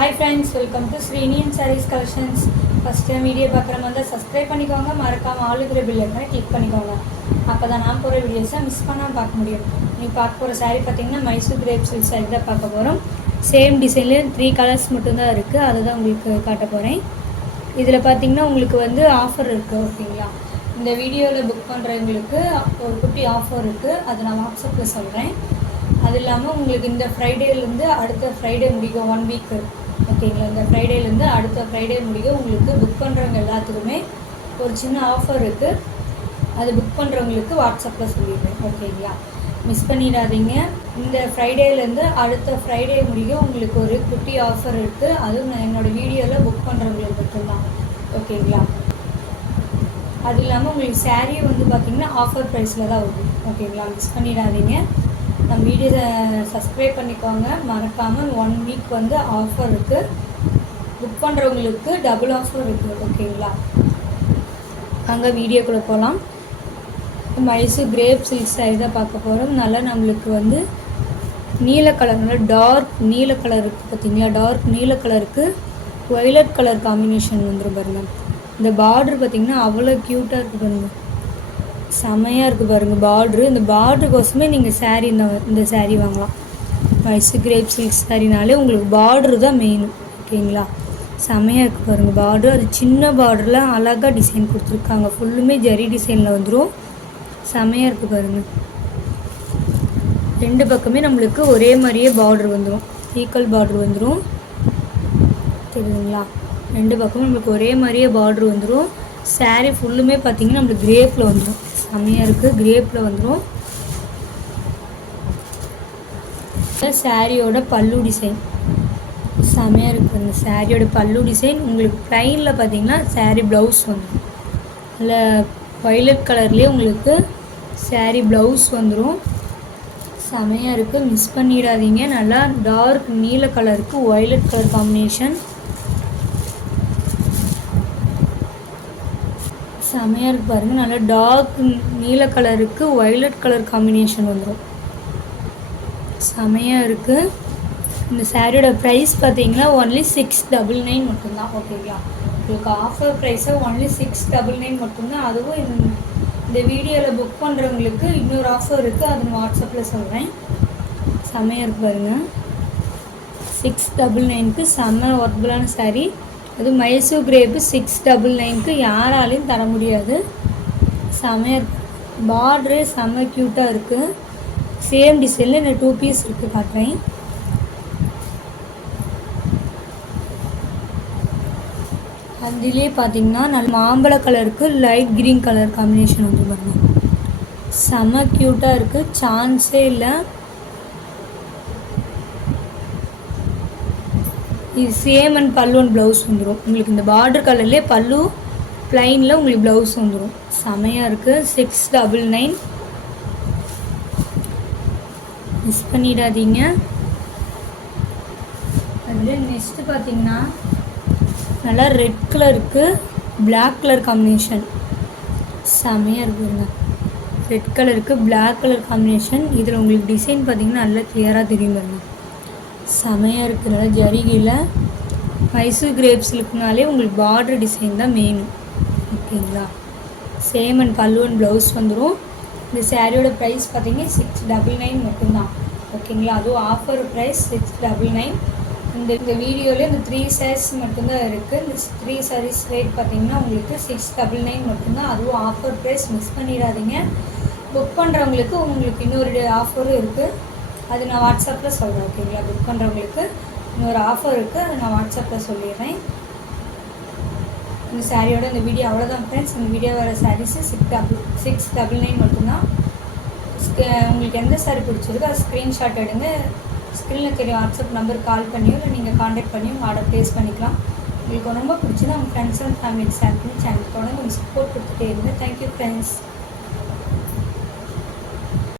Hi friends, welcome to Srinian Sarees Collections. First time video பார்க்குறவங்க வந்து subscribe பண்ணிக்கோங்க, மறக்காம ஆல் இருக்கிற பெல் ஐகானை கிளிக் பண்ணிக்கோங்க. அப்போ தான் நான் போகிற வீடியோஸை மிஸ் பண்ணாமல் பார்க்க முடியும். நீங்கள் பார்க்க போகிற saree பார்த்தீங்கன்னா மைசூர் கிரேப் சில்க் saree தான் பார்க்க போகிறோம். சேம் டிசைன்லேயே 3 கலர்ஸ் மட்டும்தான் இருக்குது, அதை தான் உங்களுக்கு காட்ட போகிறேன். இதில் பார்த்தீங்கன்னா உங்களுக்கு வந்து ஆஃபர் இருக்குது, ஓகேங்களா? இந்த வீடியோவில் புக் பண்ணுறவங்களுக்கு ஒரு குட்டி ஆஃபர் இருக்குது, அதை நான் வாட்ஸ்அப்பில் சொல்கிறேன். அது இல்லாமல் உங்களுக்கு இந்த ஃப்ரைடேலேருந்து அடுத்த ஃப்ரைடே முடிக்கும், 1 வீக்கு, ஓகேங்களா? இந்த ஃப்ரைடேலேருந்து அடுத்த ஃப்ரைடே முடிக்கும் உங்களுக்கு புக் பண்ணுறவங்க எல்லாத்துக்குமே ஒரு சின்ன ஆஃபர் இருக்குது. அது புக் பண்ணுறவங்களுக்கு வாட்ஸ்அப்பில் சொல்லிடுறேன், ஓகேங்களா? மிஸ் பண்ணிடாதீங்க. இந்த ஃப்ரைடேலேருந்து அடுத்த ஃப்ரைடே முடிக்கும் உங்களுக்கு ஒரு குட்டி ஆஃபர் இருக்குது. அதுவும் நான் என்னோடய வீடியோவில் புக் பண்ணுறவங்களுக்கு மட்டும்தான், ஓகேங்களா? அது இல்லாமல் உங்களுக்கு சாரீ வந்து பார்த்திங்கன்னா ஆஃபர் ப்ரைஸில் தான் வரும், ஓகேங்களா? மிஸ் பண்ணிடாதீங்க. நம்ம வீடியோவை சப்ஸ்கிரைப் பண்ணிக்கோங்க, மறக்காமல் 1 வீக் வந்து ஆஃபர் இருக்குது. புக் பண்ணுறவங்களுக்கு டபுள் ஆஃபர் இருக்குது, ஓகேங்களா? அங்கே வீடியோக்குள்ளே போகலாம். மைசூர் கிரேப் சில்க் saree தான் பார்க்க போகிறோம். நல்லா நம்மளுக்கு வந்து நீல கலர், நல்லா டார்க் நீல கலர் இருக்குது பார்த்தீங்களா? டார்க் நீல கலருக்கு ஒய்லட் கலர் காம்பினேஷன் வந்துடும் பாருங்கள். இந்த பார்டர் பார்த்திங்கன்னா அவ்வளோ க்யூட்டாக இருக்குது பாருங்கள், செமையாக இருக்குது பாருங்கள் பார்ட்ரு. இந்த பார்டருக்கோசமே நீங்கள் சாரீ இந்த சாரீ வாங்கலாம். மைசூர் கிரேப் சில்க் சாரினாலே உங்களுக்கு பார்ட்ரு தான் மெயின், ஓகேங்களா? செமையாக இருக்குது பாருங்கள் பார்ட்ரு. அது சின்ன பார்டரில் அழகாக டிசைன் கொடுத்துருக்காங்க, ஃபுல்லுமே ஜரி டிசைனில் வந்துடும். செமையாக இருக்குது பாருங்கள். 2 பக்கமே நம்மளுக்கு ஒரே மாதிரியே பார்டர் வந்துடும், ஈக்குவல் பார்டர் வந்துடும், தெரியுதுங்களா? 2 பக்கமும் நம்மளுக்கு ஒரே மாதிரியே பார்டர் வந்துடும். சாரீ ஃபுல்லுமே பார்த்திங்கன்னா நம்மளுக்கு கிரேப்பில் வந்துடும், செம்மையாக இருக்குது, கிரேப்பில் வந்துடும். சாரியோட பல்லு டிசைன் செம்மையாக இருக்குது. அந்த சாரியோட பல்லு டிசைன் உங்களுக்கு ப்ளைனில் பார்த்திங்கன்னா சாரீ ப்ளவுஸ் வந்துடும். அதில் வயலட் கலர்லேயே உங்களுக்கு சாரீ ப்ளவுஸ் வந்துடும். செம்மையாக இருக்குது, மிஸ் பண்ணிடாதீங்க. நல்லா டார்க் நீல கலருக்கு வயலட் கலர் காம்பினேஷன் செமையாக இருக்குது பாருங்கள். நல்லா டார்க் நீல கலருக்கு வயலட் கலர் காம்பினேஷன் வந்துடும், செமையாக இருக்குது. இந்த சாரியோட ப்ரைஸ் பார்த்தீங்கன்னா ஒன்லி 699 மட்டும்தான், ஓகேங்களா? உங்களுக்கு ஆஃபர் ப்ரைஸை ஒன்லி 699 மட்டும்தான். அதுவும் இந்த வீடியோவில் புக் பண்ணுறவங்களுக்கு இன்னொரு ஆஃபர் இருக்குது, அது நான் வாட்ஸ்அப்பில் சொல்கிறேன். செமையாக இருக்குது பாருங்கள். 699க்கு செம்ம ஒர்த்தபுளான சாரீ. அது மைசூர் கிரேப்பு 699க்கு யாராலையும் தர முடியாது. செமையாக பார்ட்ரு செம்ம க்யூட்டாக இருக்குது. சேம் டிசைனில் இந்த 2 பீஸ் இருக்குது, காட்டுறேன். அதுலேயே பார்த்தீங்கன்னா நல்ல மாம்பழ கலருக்கு லைட் க்ரீன் கலர் காம்பினேஷன் வந்து பாருங்க, செம்ம க்யூட்டாக இருக்குது, சான்ஸே இல்லை. இது சேம் அண்ட் பல்லு அண்ட் ப்ளவுஸ் வந்துடும் உங்களுக்கு. இந்த பார்டர் கலர்லேயே பல்லு, ப்ளைனில் உங்களுக்கு ப்ளவுஸ் வந்துடும். செமையாக இருக்குது. 699 மிஸ் பண்ணிடாதீங்க. அதில் நெக்ஸ்ட்டு பார்த்தீங்கன்னா நல்லா ரெட் கலருக்கு பிளாக் கலர் காம்பினேஷன் செமையாக இருக்குதுங்க. ரெட் கலருக்கு பிளாக் கலர் காம்பினேஷன். இதில் உங்களுக்கு டிசைன் பார்த்தீங்கன்னா நல்லா கிளியராக தெரியும் பாருங்க, செமையாக இருக்குது. நல்லா ஜரிகையில் மைசூர் கிரேப் சில்க்னாலே உங்களுக்கு பார்டர் டிசைன் தான் மெயின், ஓகேங்களா? சேம் அண்ட் பல்லு அண்ட் ப்ளவுஸ் வந்துடும். இந்த சாரியோட ப்ரைஸ் பார்த்தீங்கன்னா 699 மட்டும்தான், ஓகேங்களா? அதுவும் ஆஃபர் ப்ரைஸ் 699. இந்த வீடியோவில் இந்த 3 sarees மட்டும்தான் இருக்குது. இந்த 3 sarees ரேட் பார்த்தீங்கன்னா உங்களுக்கு 699 மட்டும்தான். அதுவும் ஆஃபர் ப்ரைஸ், மிஸ் பண்ணிடாதீங்க. புக் பண்ணுறவங்களுக்கு உங்களுக்கு இன்னொரு ஆஃபரும் இருக்குது, அது நான் வாட்ஸ்அப்பில் சொல்கிறேன், ஓகேங்களா? புக் பண்ணுறவங்களுக்கு இன்னொரு ஆஃபர் இருக்குது, அது நான் வாட்ஸ்அப்பில் சொல்லிடுறேன். இந்த சாரியோட இந்த வீடியோ அவ்வளோதான் ஃப்ரெண்ட்ஸ். இந்த வீடியோ வர சாரீஸு 699 மட்டும்தான். உங்களுக்கு எந்த சாரீ பிடிச்சிருக்கோ அது ஸ்க்ரீன்ஷாட் எடுங்க, ஸ்க்ரீனில் தெரிய வாட்ஸ்அப் நம்பருக்கு கால் பண்ணியோ இல்லை நீங்கள் காண்டாக்ட் பண்ணியும் ஆர்டர் ப்ளேஸ் பண்ணிக்கலாம். உங்களுக்கு ரொம்ப பிடிச்சது உங்கள் ஃப்ரெண்ட்ஸ் அண்ட் ஃபேமிலிக்கு ஷேர் பண்ணி சேனல் தொடர்ந்து உங்களுக்கு சப்போர்ட் கொடுத்துட்டே இருங்க. Thank you friends.